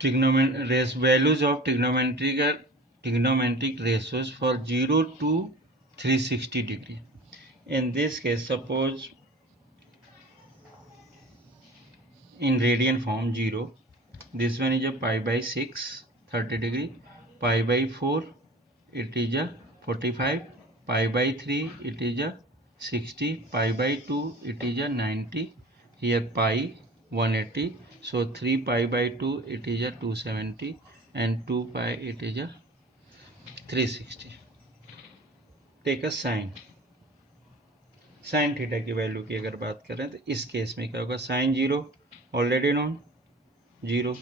values of trigonometric ratios for 0 to 360 degree. In this case, suppose in radian form 0, this one is a pi by 6 30 degree, pi by 4 it is a 45, pi by 3 it is a 60, pi by 2 it is a 90, here pi 180, so 3 pi by 2 it is a 270 and 2 pi it is a 360. Take a sine theta की value की अगर बात करें तो इस case में क्या होगा, साइन 0 ऑलरेडी नोन 0,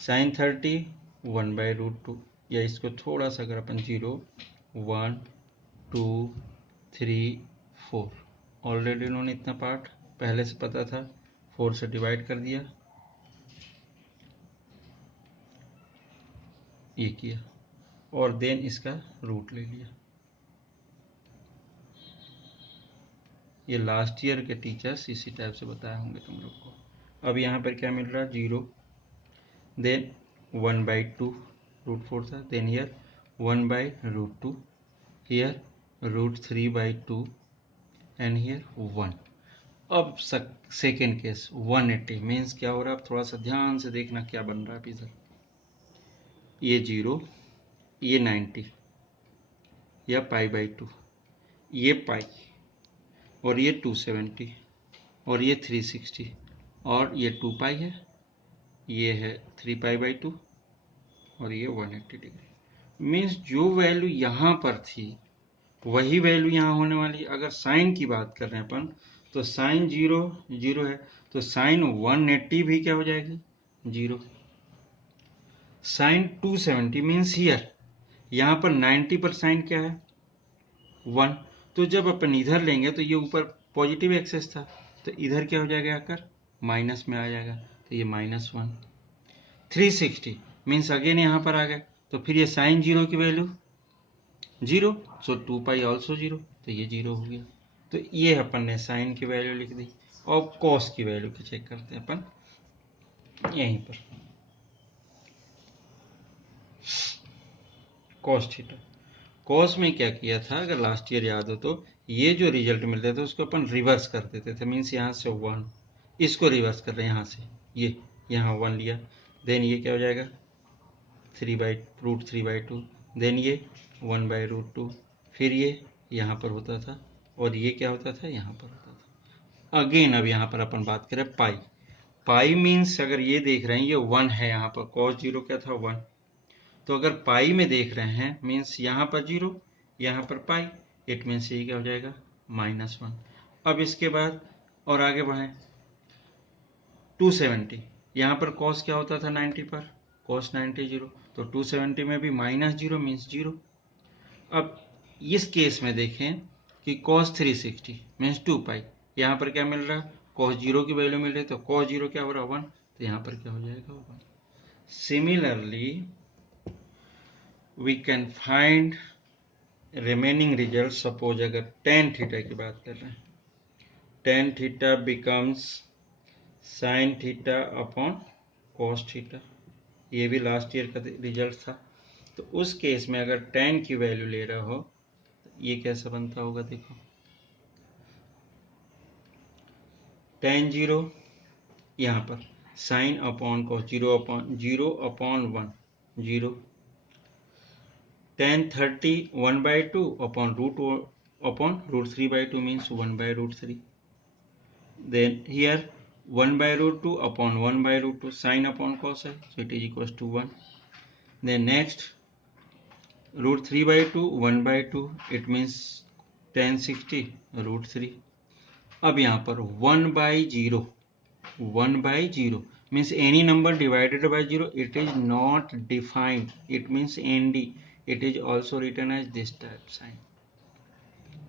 साइन 30 1/√2, या इसको थोड़ा सा अगर अपन 0 1 2 3 4 ऑलरेडी नोन, इतना पार्ट पहले से पता था, 4 से डिवाइड कर दिया, ये किया और देन इसका रूट ले लिया। ये लास्ट ईयर के टीचर्स इसी टाइप से बताए होंगे तुम लोग को। अब यहाँ पर क्या मिल रहा है, 0, देन 1/2 √4 था, then here 1/√2, here √3/2 and here 1। अब सेकेंड केस 180 मीन्स क्या हो रहा है, अब थोड़ा सा ध्यान से देखना क्या बन रहा है इधर, ये 0, ये 90 या π/2, ये पाई और ये 270 और ये 360 और ये 2 पाई है, ये है 3 π/2 और ये 180 डिग्री। मीन्स जो वैल्यू यहाँ पर थी वही वैल्यू यहाँ होने वाली है। अगर साइन की बात कर रहे हैं अपन तो साइन 0 0 है, तो साइन 180 भी क्या हो जाएगी 0। साइन 270 मीन्स हियर यहाँ पर 90 पर साइन क्या है 1, तो जब अपन इधर लेंगे तो ये ऊपर पॉजिटिव एक्सेस था, तो इधर क्या हो जाएगा आकर माइनस में आ जाएगा, तो ये -1। 360 मीन्स अगेन यहाँ पर आ गए, तो फिर ये साइन 0 की वैल्यू 0, सो 2 पाई ऑल्सो 0, तो ये 0 हो गया। तो ये अपन ने साइन की वैल्यू लिख दी। और कॉस की वैल्यू की चेक करते हैं अपन यहीं पर, कॉस थीटा। कॉस में क्या किया था, अगर लास्ट ईयर याद हो तो, ये जो रिजल्ट मिलते थे उसको अपन रिवर्स कर देते थे, मीन्स यहाँ से 1, इसको रिवर्स कर रहे हैं यहाँ से, ये यहाँ 1 लिया, देन ये क्या हो जाएगा 3/√3/2, देन ये 1/√2, फिर ये यहाँ पर होता था और ये क्या होता था यहाँ पर होता था। अगेन अब यहाँ पर अपन बात करें पाई, पाई मीन्स अगर ये देख रहे हैं ये 1 है, यहाँ पर cos 0 क्या था 1, तो अगर पाई में देख रहे हैं मीन्स यहाँ पर 0 यहाँ पर पाई, इट मीन्स ये क्या हो जाएगा -1। अब इसके बाद और आगे बढ़ें 270, यहाँ पर cos क्या होता था 90 पर, cos 90 0, तो 270 में भी -0 मीन्स 0। अब इस केस में देखें कि cos 360 मीन्स 2 पाई, यहाँ पर क्या मिल रहा है cos 0 की वैल्यू मिल रही है, तो cos 0 क्या हो रहा है 1, तो यहाँ पर क्या हो जाएगा 1। Similarly we can find remaining result. Suppose अगर tan थीटा की बात कर रहे हैं, tan theta becomes sin theta upon cos theta, ये भी लास्ट ईयर का रिजल्ट था। तो उस केस में अगर tan की वैल्यू ले रहा हो तो ये कैसा बनता होगा, देखो tan 0 यहाँ पर sin upon cos 0 upon 1 0, tan 30 1/2 upon √3/2 means 1/√3, then here 1/√2 upon 1/√2 sin upon cos है, so it is equals to 1. Then next √3/2 1/2, it means tan 60 √3. अब यहाँ पर 1/0 means any number divided by 0, it is not defined, it means ND, it is also written as this type sign।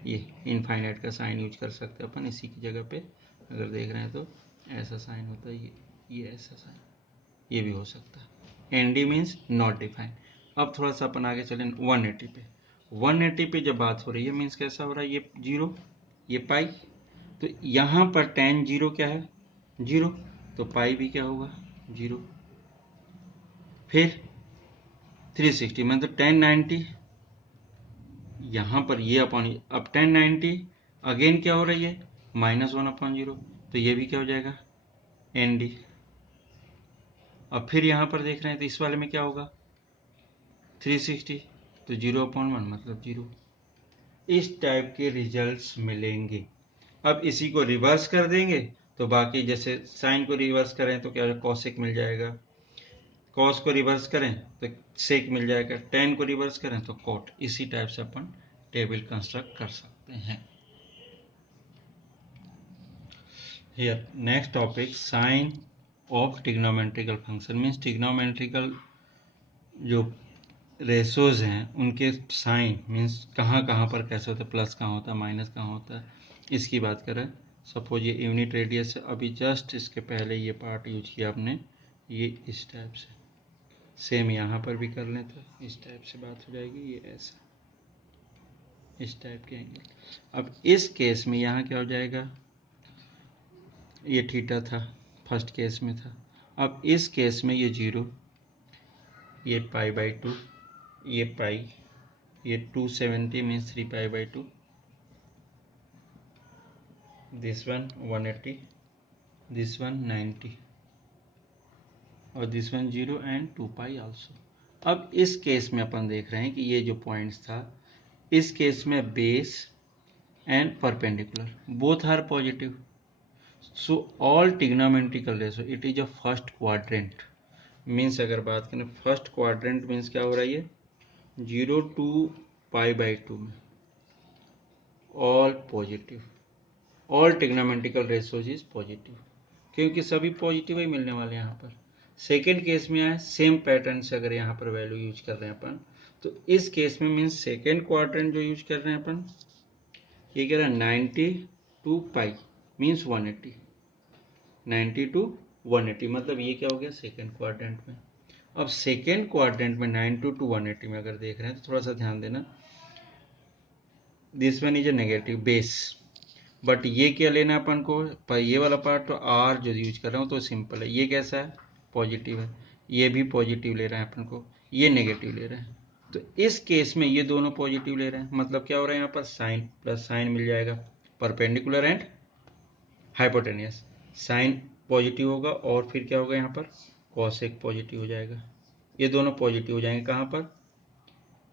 ये infinite का sign use कर सकते हैं अपन इसी की जगह पे, अगर देख रहे हैं तो ऐसा साइन होता है, ये ऐसा साइन, ये भी हो सकता है। N D means not defined. अब थोड़ा सा अपन आगे चलें 180 पे। 180 पे जब बात हो रही है मीन्स कैसा हो रहा है, ये 0 ये पाई, तो यहाँ पर tan 0 क्या है 0, तो पाई भी क्या होगा 0। फिर 360 मतलब 1090, यहाँ पर ये अपॉन, अब 1090 अगेन क्या हो रही है -1/0, तो ये भी क्या हो जाएगा ND। अब फिर यहाँ पर देख रहे हैं तो इस वाले में क्या होगा 360, तो 0/1 मतलब 0। इस टाइप के रिजल्ट्स मिलेंगे। अब इसी को रिवर्स कर देंगे तो बाकी जैसे साइन को रिवर्स करें तो क्या हो जाएगा कॉसेक मिल जाएगा, कॉस को रिवर्स करें तो सेक मिल जाएगा, टेन को रिवर्स करें तो कॉट। इसी टाइप से अपन टेबल कंस्ट्रक्ट कर सकते हैं। Here next topic sign of trigonometrical function, means trigonometrical जो रेशोज हैं उनके साइन, मीन्स कहाँ कहाँ पर कैसे होता है, प्लस कहाँ होता है, माइनस कहाँ होता है, इसकी बात करें। सपोज ये यूनिट रेडियस है, अभी जस्ट इसके पहले ये पार्ट यूज किया आपने, ये इस टाइप से, सेम यहाँ पर भी कर लें तो इस टाइप से बात हो जाएगी, ये ऐसा इस टाइप के एंगल। अब इस केस में यहाँ क्या हो जाएगा, ये थीटा था फर्स्ट केस में था, अब इस केस में ये 0, ये π/2, ये पाई, ये 270 means 3π/2, this one 180, this one 90 और दिस वन 0 एंड 2π आल्सो। अब इस केस में अपन देख रहे हैं कि ये जो पॉइंट्स था, इस केस में base and perpendicular both are positive, so all trigonometrical ratio it is a first quadrant. Means अगर बात करें फर्स्ट क्वाड्रेंट मीन्स क्या हो रहा है, ये 0 to π/2 में all positive, all trigonometrical ratios is positive, क्योंकि सभी पॉजिटिव ही मिलने वाले हैं यहाँ पर। सेकेंड केस में आए सेम पैटर्न से अगर यहाँ पर वैल्यू यूज कर रहे हैं अपन, तो इस केस में मीन्स सेकेंड क्वाड्रेंट जो यूज कर रहे हैं अपन, ये कह रहा है 90 to π मीन्स 180, 90 to 180 मतलब ये क्या हो गया सेकेंड क्वाड्रेंट में। अब सेकेंड क्वाड्रेंट में 90 to 180 में अगर देख रहे हैं तो थोड़ा सा ध्यान देना, this one is a negative base, but ये क्या लेना है अपन को, पर ये वाला पार्ट तो आर जो यूज कर रहा हूँ तो सिंपल है, ये कैसा है पॉजिटिव है, ये भी पॉजिटिव ले रहे हैं अपन को, ये नेगेटिव ले रहे हैं, तो इस केस में ये दोनों पॉजिटिव ले रहे हैं, मतलब क्या हो रहा है यहाँ पर साइन प्लस साइन मिल जाएगा, perpendicular and hypotenuse, sign positive होगा और फिर क्या होगा यहाँ पर कॉसेक पॉजिटिव हो जाएगा, ये दोनों पॉजिटिव हो जाएंगे कहाँ पर,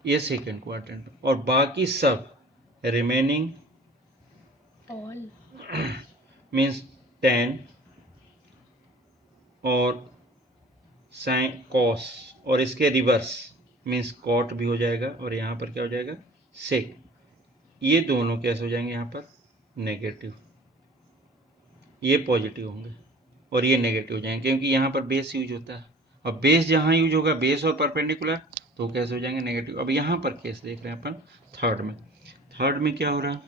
ये सेकेंड क्वाड्रेंट, और बाकी सब रिमेनिंग ऑल मीन्स 10 और साइन कॉस और इसके रिवर्स मीन्स कॉट भी हो जाएगा, और यहाँ पर क्या हो जाएगा सेक, ये दोनों कैसे हो जाएंगे यहाँ पर नेगेटिव, ये पॉजिटिव होंगे और ये नेगेटिव हो जाएंगे, क्योंकि यहाँ पर बेस यूज होता है, अब बेस जहाँ यूज होगा बेस और परपेंडिकुलर तो कैसे हो जाएंगे नेगेटिव। अब यहाँ पर केस देख रहे हैं अपन थर्ड में क्या हो रहा है,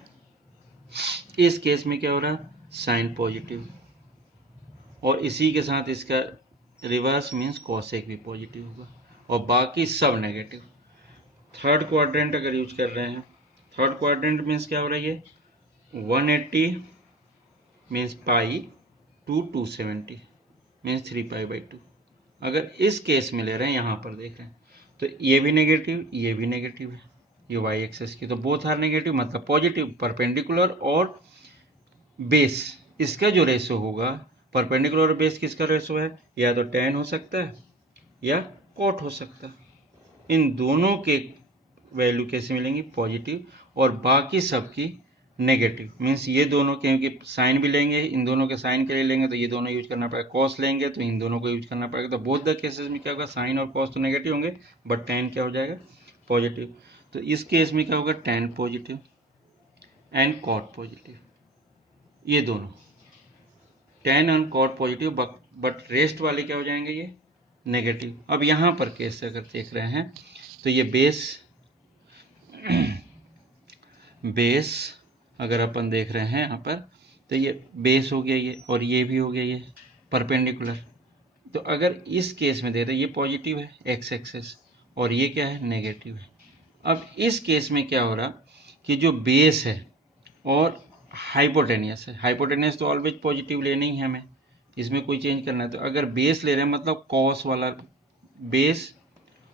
इस केस में क्या हो रहा है साइन पॉजिटिव और इसी के साथ इसका रिवर्स मीन्स कॉसेक भी पॉजिटिव होगा और बाकी सब नेगेटिव। थर्ड क्वाड्रेंट अगर यूज कर रहे हैं, थर्ड क्वाड्रेंट मीन्स क्या हो रहा है, ये 180 मीन्स पाई टू 270 मीन्स 3π/2। अगर इस केस में ले रहे हैं यहाँ पर देख रहे हैं तो ये भी नेगेटिव ये भी नेगेटिव है, ये वाई एक्सेस की, तो बोथ आर नेगेटिव मतलब पॉजिटिव, परपेंडिकुलर और बेस, इसका जो रेशो होगा परपेंडिकुलर और बेस किसका रेशो है, या तो tan हो सकता है या cot हो सकता है, इन दोनों के वैल्यू कैसे मिलेंगी पॉजिटिव और बाकी सबकी नेगेटिव, मीन्स ये दोनों क्योंकि साइन भी लेंगे, इन दोनों के साइन के लिए लेंगे तो ये दोनों यूज करना पड़ेगा, कॉस लेंगे तो इन दोनों को यूज करना पड़ेगा, तो बोथ द केसेस में क्या होगा साइन और कॉस तो नेगेटिव होंगे बट tan क्या हो जाएगा पॉजिटिव, तो इस केस में क्या होगा tan positive and cot positive, ये दोनों tan और cot पॉजिटिव, बट रेस्ट वाले क्या हो जाएंगे ये नेगेटिव। अब यहाँ पर केस अगर देख रहे हैं तो ये बेस अगर अपन देख रहे हैं यहाँ पर तो ये बेस हो गया ये और ये भी हो गया ये परपेंडिकुलर, तो अगर इस केस में दे रहे ये पॉजिटिव है एक्स एक्सेस और ये क्या है नेगेटिव है। अब इस केस में क्या हो रहा कि जो बेस है और हाइपोटेनियस है, हाइपोटेनियस तो ऑलवेज पॉजिटिव लेना ही है हमें, इसमें कोई चेंज करना है, तो अगर बेस ले रहे हैं मतलब कॉस वाला बेस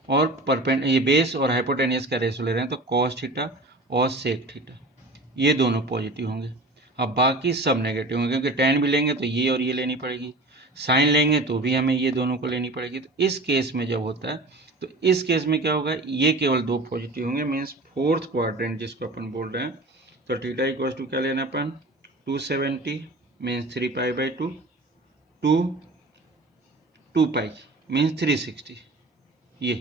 और ये बेस और हाइपोटेनियस का रेशो ले रहे हैं, तो कॉस थीटा और सेक थीटा ये दोनों पॉजिटिव होंगे। अब बाकी सब नेगेटिव होंगे, क्योंकि tan भी लेंगे तो ये और ये लेनी पड़ेगी, साइन लेंगे तो भी हमें ये दोनों को लेनी पड़ेगी। तो इस केस में जब होता है तो इस केस में क्या होगा, ये केवल दो पॉजिटिव होंगे, मीन्स फोर्थ क्वाड्रेंट जिसको अपन बोल रहे हैं। तो थीटा इक्वल टू क्या लेना अपन, 270 मीन्स 3π/2 2 पाई मीन्स 360 ये।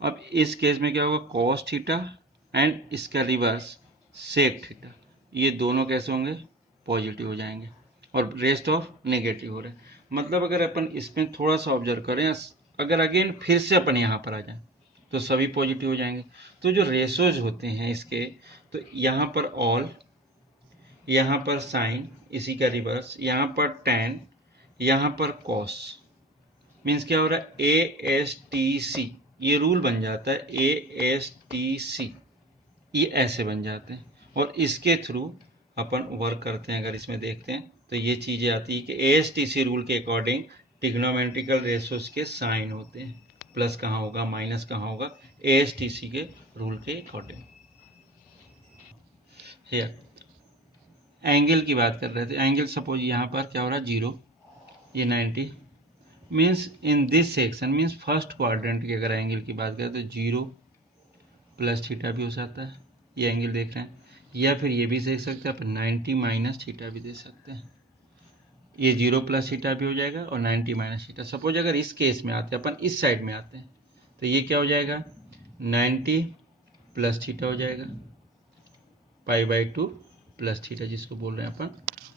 अब इस केस में क्या होगा, कॉस थीटा एंड इसका रिवर्स सेक थीटा ये दोनों कैसे होंगे, पॉजिटिव हो जाएंगे, और रेस्ट ऑफ नेगेटिव हो रहे हैं। मतलब अगर अपन इसमें थोड़ा सा ऑब्जर्व करें, अगर अगेन फिर से अपन यहाँ पर आ जाएं तो सभी पॉजिटिव हो जाएंगे। तो जो रेशोज होते हैं इसके, तो यहाँ पर ऑल, यहाँ पर साइन इसी का रिवर्स, यहाँ पर tan, यहाँ पर कॉस, मीन्स क्या हो रहा है, ASTC ये रूल बन जाता है, ASTC ये ऐसे बन जाते हैं। और इसके थ्रू अपन वर्क करते हैं। अगर इसमें देखते हैं तो ये चीजें आती है कि ASTC रूल के अकॉर्डिंग ट्रिग्नोमेट्रिकल रेशोज के साइन होते हैं, प्लस कहाँ होगा माइनस कहाँ होगा, ASTC के रूल के अकॉर्डिंग। एंगल की बात कर रहे थे, एंगल सपोज यहाँ पर क्या हो रहा है 0, ये 90 means in this section means first quadrant की अगर एंगल की बात करें तो 0 प्लस थीटा भी हो सकता है, ये एंगल देख रहे हैं, या फिर ये भी देख सकते हैं अपन 90 माइनस थीटा भी दे सकते हैं, ये 0 प्लस थीटा भी हो जाएगा और 90 माइनस थीटा। सपोज अगर इस केस में आते हैं अपन, इस साइड में आते हैं, तो ये क्या हो जाएगा 90 प्लस थीटा हो जाएगा, π/2 प्लस थीटा जिसको बोल रहे हैं अपन।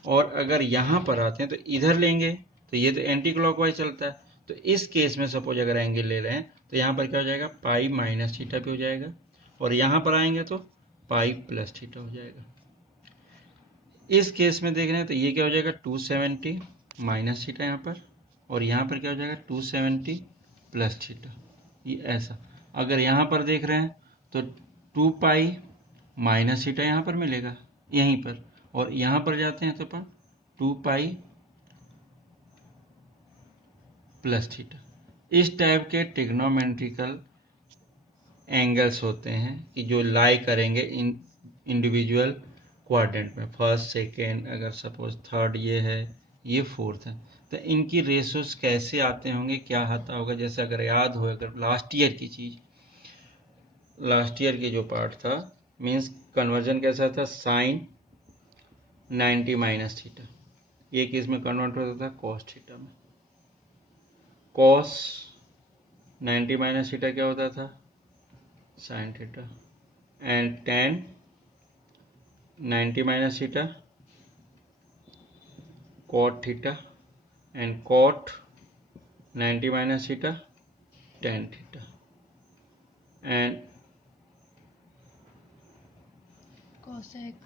और अगर यहाँ पर आते हैं तो इधर लेंगे तो ये तो एंटी क्लॉकवाइज चलता है, तो इस केस में सपोज अगर एंगल ले रहे हैं तो यहाँ पर क्या हो जाएगा पाई माइनस थीटा भी हो जाएगा, और यहाँ पर आएंगे तो पाई प्लस थीटा हो जाएगा। इस केस में देख रहे हैं तो ये क्या हो जाएगा 270 माइनस थीटा यहाँ पर, और यहाँ पर क्या हो जाएगा 270 प्लस थीटा, ये ऐसा। अगर यहाँ पर देख रहे हैं तो 2 पाई माइनस थीटा यहाँ पर मिलेगा यहीं पर, और यहाँ पर जाते हैं तो अपन 2 पाई प्लस थीटा। इस टाइप के ट्रिग्नोमेट्रिकल एंगल्स होते हैं कि जो लाई करेंगे इन इंडिविजुअल क्वाड्रेंट में, फर्स्ट सेकेंड, अगर सपोज थर्ड ये है, ये फोर्थ है, तो इनकी रेशोस कैसे आते होंगे, क्या आता होगा। जैसे अगर याद हो, अगर लास्ट ईयर की चीज, लास्ट ईयर की जो पार्ट था, मीन्स कन्वर्जन कैसा था, साइन 90 माइनस थीटा, ये किस में कन्वर्ट होता था, कॉस थीटा में। कॉस 90 माइनस थीटा क्या होता था, sign theta, and tan 90 minus theta cot theta, and cot 90 minus theta tan theta, and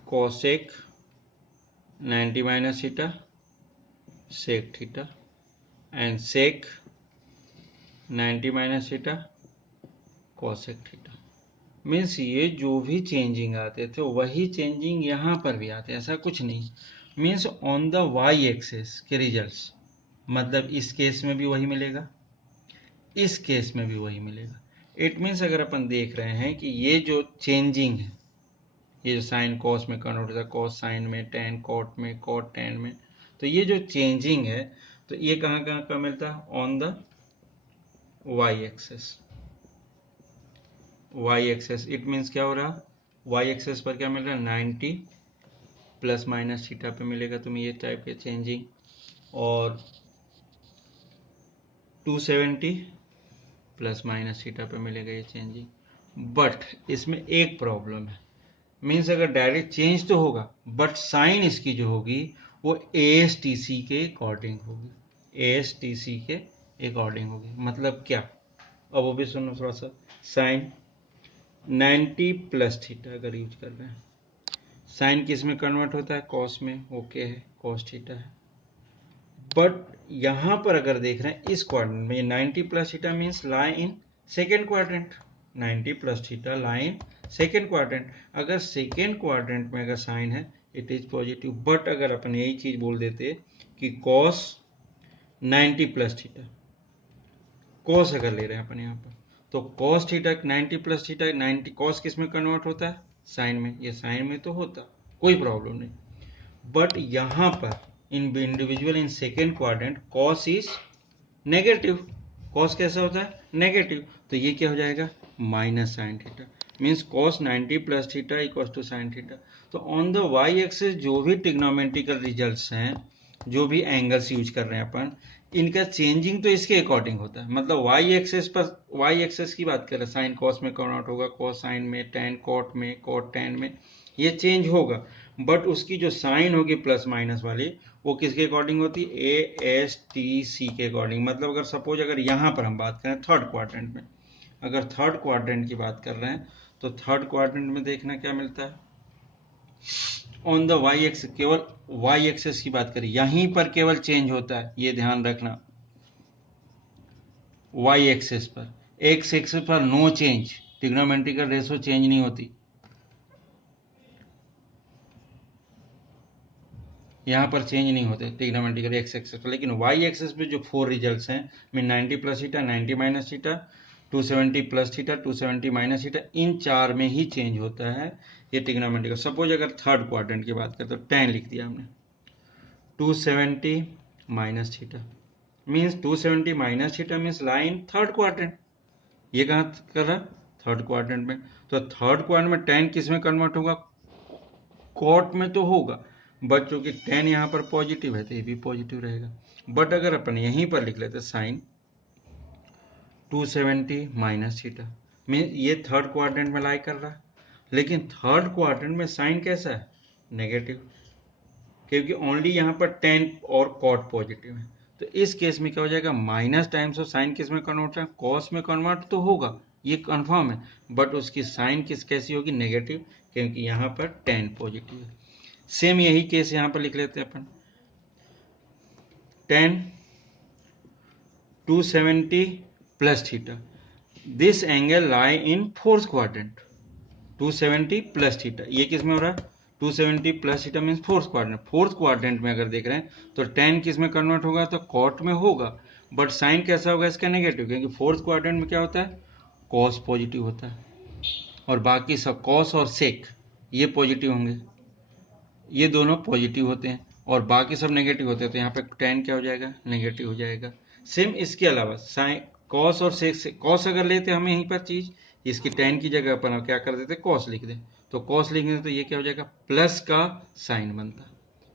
cosec 90 minus theta sec theta, and sec 90 minus theta cosec theta. Means ये जो भी changing आते थे वही changing यहाँ पर भी आते, ऐसा कुछ नहीं। Means on the Y axis के रिजल्ट्स, मतलब इस केस में भी वही मिलेगा, इस केस में भी वही मिलेगा। इट मीन्स अगर अपन देख रहे हैं कि ये जो चेंजिंग है, ये जो साइन कॉस में कन्वर्ट होता है, कॉस साइन में, टेन कॉट में, कॉट टेन में, तो ये जो चेंजिंग है तो ये कहाँ कहाँ का मिलता है, on the Y axis. Y axis it means क्या हो रहा, वाई एक्सेस पर क्या मिल रहा है 90 प्लस माइनस थीटा पे मिलेगा तुम्हें ये टाइप के चेंजिंग, और 270 प्लस माइनस थीटा पे मिलेगा ये चेंजिंग। बट इसमें एक प्रॉब्लम है, मीन्स अगर डायरेक्ट चेंज तो होगा बट साइन इसकी जो होगी वो ASTC के अकॉर्डिंग होगी, ASTC के अकॉर्डिंग होगी। मतलब क्या, अब वो भी सुनो थोड़ा सा। साइन 90 प्लस थीटा अगर यूज कर रहे हैं, साइन किस में कन्वर्ट होता है, कॉस में, ओके है, कॉस थीटा है। बट यहां पर अगर देख रहे हैं इस क्वाड्रेंट में 90 प्लस थीटा मीन्स लाई इन second quadrant, 90 plus theta lie इन सेकेंड क्वाड्रेंट। अगर सेकेंड क्वाड्रेंट में अगर साइन है इट इज पॉजिटिव। बट अगर अपन यही चीज बोल देते कि कॉस 90 प्लस थीटा, कॉस अगर ले रहे हैं अपन यहाँ पर, तो cos theta 90 plus theta 90, cos किस में कन्वर्ट होता है? साइन में। ये साइन में तो होता, कोई प्रॉब्लम नहीं। बट यहाँ पर in individual in second quadrant cos is negative. Cos कैसा होता है? नेगेटिव। तो ये क्या हो जाएगा? Minus sine theta. Means cos 90 plus theta equal to sine theta. तो ऑन द वाई एक्सिस जो भी ट्रिग्नोमेट्रिकल रिजल्ट्स हैं, जो भी एंगल्स यूज कर रहे हैं अपन, इनका चेंजिंग तो इसके अकॉर्डिंग होता है। मतलब वाई एक्सिस पर, वाई एक्सिस की बात करें, साइन कॉस में कन्वर्ट होगा, कॉस साइन में, टेन कॉट में, कॉट टेन में, ये चेंज होगा। बट उसकी जो साइन होगी प्लस माइनस वाली, वो किसके अकॉर्डिंग होती है? ए एस टी सी के अकॉर्डिंग। मतलब अगर सपोज अगर यहाँ पर हम बात करें थर्ड क्वाड्रेंट में, अगर थर्ड क्वाड्रेंट की बात कर रहे हैं, तो थर्ड क्वाड्रेंट में देखना क्या मिलता है? ऑन द वाई एक्स, केवल वाई एक्सेस की बात करें, यहीं पर केवल चेंज होता है, ये ध्यान रखना। वाई एक्सेस पर, एक्स एक्सेस पर no change, trigonometrical ratio change नहीं होती। यहाँ पर चेंज नहीं होते ट्रिग्नोमेट्रिकल एक्स एक्सेस पर। लेकिन वाई एक्सेस पे जो 4 रिजल्ट्स हैं, mean 90 plus theta, 90 minus theta, 270 plus theta, 270 minus theta, इन चार में ही चेंज होता है ये ट्रिग्नोमेट्रिकल। सपोज अगर थर्ड क्वाड्रेंट की बात करें तो tan लिख दिया हमने, 270 minus theta, means 270 minus theta means line third quadrant. ये कहाँ कर रहा? थर्ड क्वाड्रेंट में। तो थर्ड क्वाड्रेंट में tan किस में कन्वर्ट होगा? कॉट में तो होगा, बट चूंकि tan यहाँ पर पॉजिटिव है तो ये भी पॉजिटिव रहेगा। बट अगर अपन यहीं पर लिख लेते साइन 270 माइनस थीटा, मीन ये थर्ड क्वाड्रेंट में लाई कर रहा है, लेकिन थर्ड क्वाड्रेंट में साइन कैसा है? नेगेटिव, क्योंकि ओनली यहाँ पर tan और कॉट पॉजिटिव है। तो इस केस में क्या हो जाएगा? माइनस टाइम्स ऑफ साइन किस में कन्वर्ट है? कॉस में कन्वर्ट तो होगा, ये कंफर्म है, बट उसकी साइन किस कैसी होगी? नेगेटिव, क्योंकि यहाँ पर tan पॉजिटिव है। सेम यही केस यहाँ पर लिख लेते हैं अपन, tan 270 plus theta, this angle lie in fourth quadrant. 270 plus theta, ये किस में हो रहा है? 270 plus theta means fourth quadrant. Fourth quadrant में अगर देख रहे हैं तो tan किस में कन्वर्ट होगा? तो कॉट में होगा, बट साइन कैसा होगा इसका? नेगेटिव, क्योंकि फोर्थ क्वाड्रेंट में क्या होता है? कॉस पॉजिटिव होता है, और बाकी सब कॉस और सेक ये पॉजिटिव होंगे, ये दोनों पॉजिटिव होते हैं, और बाकी सब नेगेटिव होते हैं। तो यहाँ पे tan क्या हो जाएगा? नेगेटिव हो जाएगा। सेम इसके अलावा साइन कॉस और सेक से, कॉस अगर लेते हमें यहीं पर चीज, इसकी tan की जगह अपन क्या कर देते? कॉस लिख दें। तो कॉस लिख दें तो ये क्या हो जाएगा? प्लस का साइन बनता,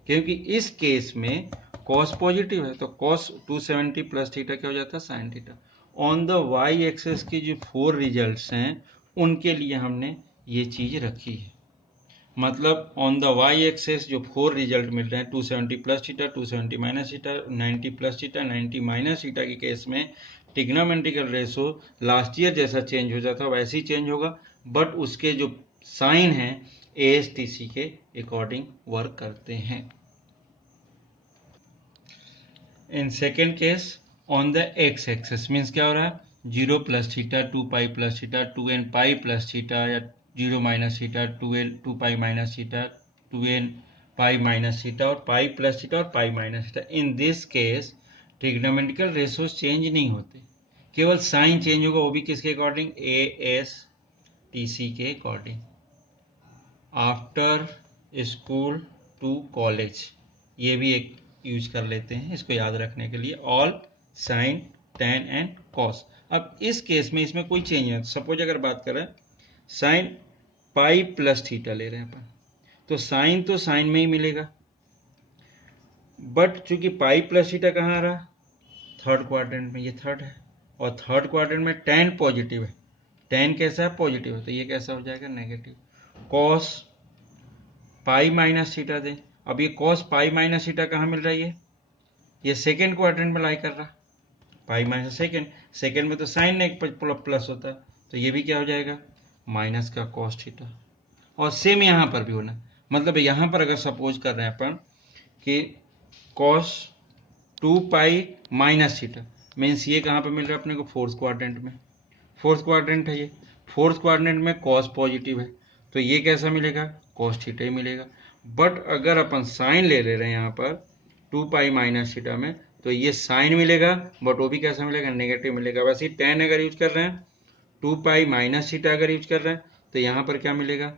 क्योंकि इस केस में कॉस पॉजिटिव है, तो कॉस 270 प्लस थीटा क्या हो जाता है? Sine theta. On the Y axis की जो 4 रिजल्ट्स हैं, उनके लिए हमने ये चीज रखी है। मतलब ऑन द वाई एक्सेस जो 4 रिजल्ट मिल रहे हैं, 270 plus theta, 270 minus theta, 90 plus theta, 90 minus theta के केस में ट्रिग्नोमेट्रिकल रेशो लास्ट ईयर जैसा चेंज हो जाता है वैसे ही चेंज होगा, बट उसके जो साइन हैं ASTC के अकॉर्डिंग वर्क करते हैं। In second case on the X axis means क्या हो रहा है? 0 plus theta, 2 pi plus theta, 2n pi plus theta, या 0 minus theta, 2 pi minus theta, 2n pi minus theta, और पाई प्लस थीटा और pi minus theta. In this case trigonometrical ratio change नहीं होते, केवल साइन चेंज होगा, वो भी किसके अकॉर्डिंग? ASTC के according. After school to college, ये भी एक यूज कर लेते हैं इसको याद रखने के लिए, all sine tan and cos। अब इस केस में इसमें कोई चेंज नहीं है। सपोज अगर बात करें साइन पाई प्लस थीटा ले रहे हैं अपन, तो साइन तो साइन में ही मिलेगा, बट चूंकि पाई प्लस थीटा कहाँ आ रहा? थर्ड क्वाड्रेंट में, ये थर्ड है, और थर्ड क्वाड्रेंट में tan पॉजिटिव है। tan कैसा है? पॉजिटिव है, तो ये कैसा हो जाएगा? नेगेटिव। cos पाई माइनस थीटा दें, अब ये cos पाई माइनस थीटा कहाँ मिल रहा है? ये सेकेंड क्वाड्रेंट में लाई कर रहा, पाई माइनस सेकेंड, सेकेंड में तो साइन एक प्लस होता है, तो ये भी क्या हो जाएगा? माइनस का cos थीटा। और सेम यहाँ पर भी होना, मतलब यहाँ पर अगर सपोज कर रहे हैं अपन कि cos 2 pi minus theta, means ये कहाँ पर मिल रहा है अपने को? फोर्थ क्वाड्रेंट में। फोर्थ क्वाड्रेंट है ये, फोर्थ क्वाड्रेंट में cos पॉजिटिव है, तो ये कैसा मिलेगा? cos थीटा ही मिलेगा। बट अगर अपन साइन ले रहे हैं यहाँ पर 2 पाई माइनस थीटा में, तो ये साइन मिलेगा, बट वो भी कैसा मिलेगा, नेगेटिव मिलेगा। वैसे ही टेन अगर यूज कर रहे हैं, 2 पाई माइनस थीटा अगर यूज कर रहे हैं, तो यहाँ पर क्या मिलेगा,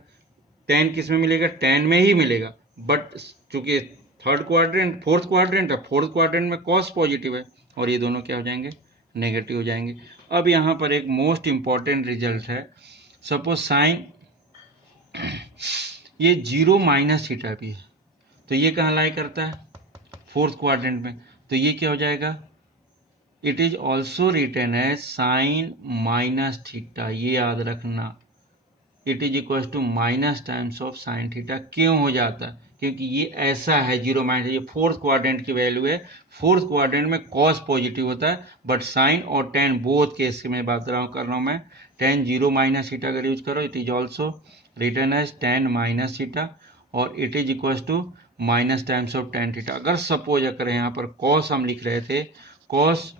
टेन किस में मिलेगा, टेन में ही मिलेगा, बट चूंकि थर्ड क्वाड्रेंट फोर्थ क्वाड्रेंट है, फोर्थ क्वाड्रेंट में कॉस पॉजिटिव है, और ये दोनों क्या हो जाएंगे, नेगेटिव हो जाएंगे। अब यहाँ पर एक मोस्ट इंपॉर्टेंट रिजल्ट है, सपोज साइन ये 0 माइनस थीटा भी है, तो ये कहाँ लाई करता है, फोर्थ क्वाड्रेंट में, तो ये क्या हो जाएगा, it is also written as sine minus theta, ये याद रखना, it is equal to minus times of sine theta. क्यों हो जाता है, क्योंकि ये ऐसा है 0 माइनस, ये फोर्थ क्वाड्रेंट की वैल्यू है, फोर्थ क्वाड्रेंट में कॉस पॉजिटिव होता है, बट साइन और टेन बोथ केस की मैं बात कर रहा हूँ मैं, टेन 0 माइनस थीटा अगर यूज करो, it is also written as tan minus theta, और it is equal to minus times of tan theta. अगर सपोज अगर यहाँ पर कॉस हम लिख रहे थे, कॉस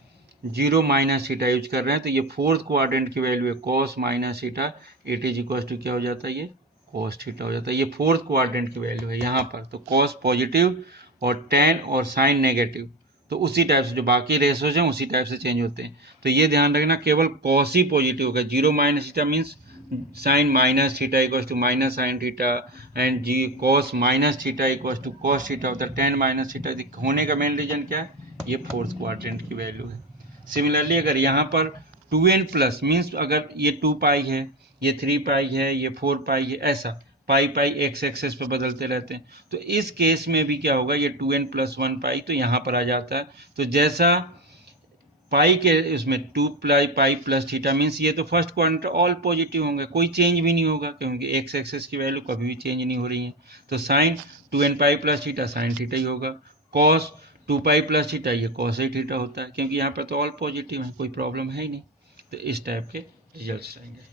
0 माइनस थीटा यूज कर रहे हैं, तो ये फोर्थ क्वाड्रेंट की वैल्यू है cos minus theta, it is equal to क्या हो जाता है, ये कॉस थीटा हो जाता है। ये फोर्थ क्वाड्रेंट की वैल्यू है यहाँ पर, तो कॉस पॉजिटिव और टेन और साइन नेगेटिव, तो उसी टाइप से जो बाकी रेशोज हैं उसी टाइप से चेंज होते हैं। तो ये ध्यान रखना, केवल कॉस ही पॉजिटिव होगा, 0 minus theta means sine minus theta equal to minus sine theta, and जी cos minus theta equal to cos theta होता है, टेन माइनस थीटा होने का मेन रीजन क्या है, ये फोर्थ क्वाड्रेंट की वैल्यू है। सिमिलरली अगर यहाँ पर 2n प्लस मीन्स अगर ये 2 पाई है, ये 3 पाई है, ये 4 पाई है, ऐसा पाई पाई एक्स एक्सेस पे बदलते रहते हैं, तो इस केस में भी क्या होगा, ये 2n प्लस 1 पाई तो यहाँ पर आ जाता है। तो जैसा पाई के इसमें 2 पाई प्लस थीटा मीन्स ये तो फर्स्ट क्वाड्रेंट ऑल पॉजिटिव होंगे, कोई चेंज भी नहीं होगा, क्योंकि एक्स एक्सेस की वैल्यू कभी भी चेंज नहीं हो रही है। तो sine 2n pi plus theta sine theta ही होगा, कॉस 2 पाई प्लस थीटा ये कॉस ही थीटा होता है, क्योंकि यहाँ पर तो ऑल पॉजिटिव है, कोई प्रॉब्लम है ही नहीं। तो इस टाइप के रिजल्ट आएंगे।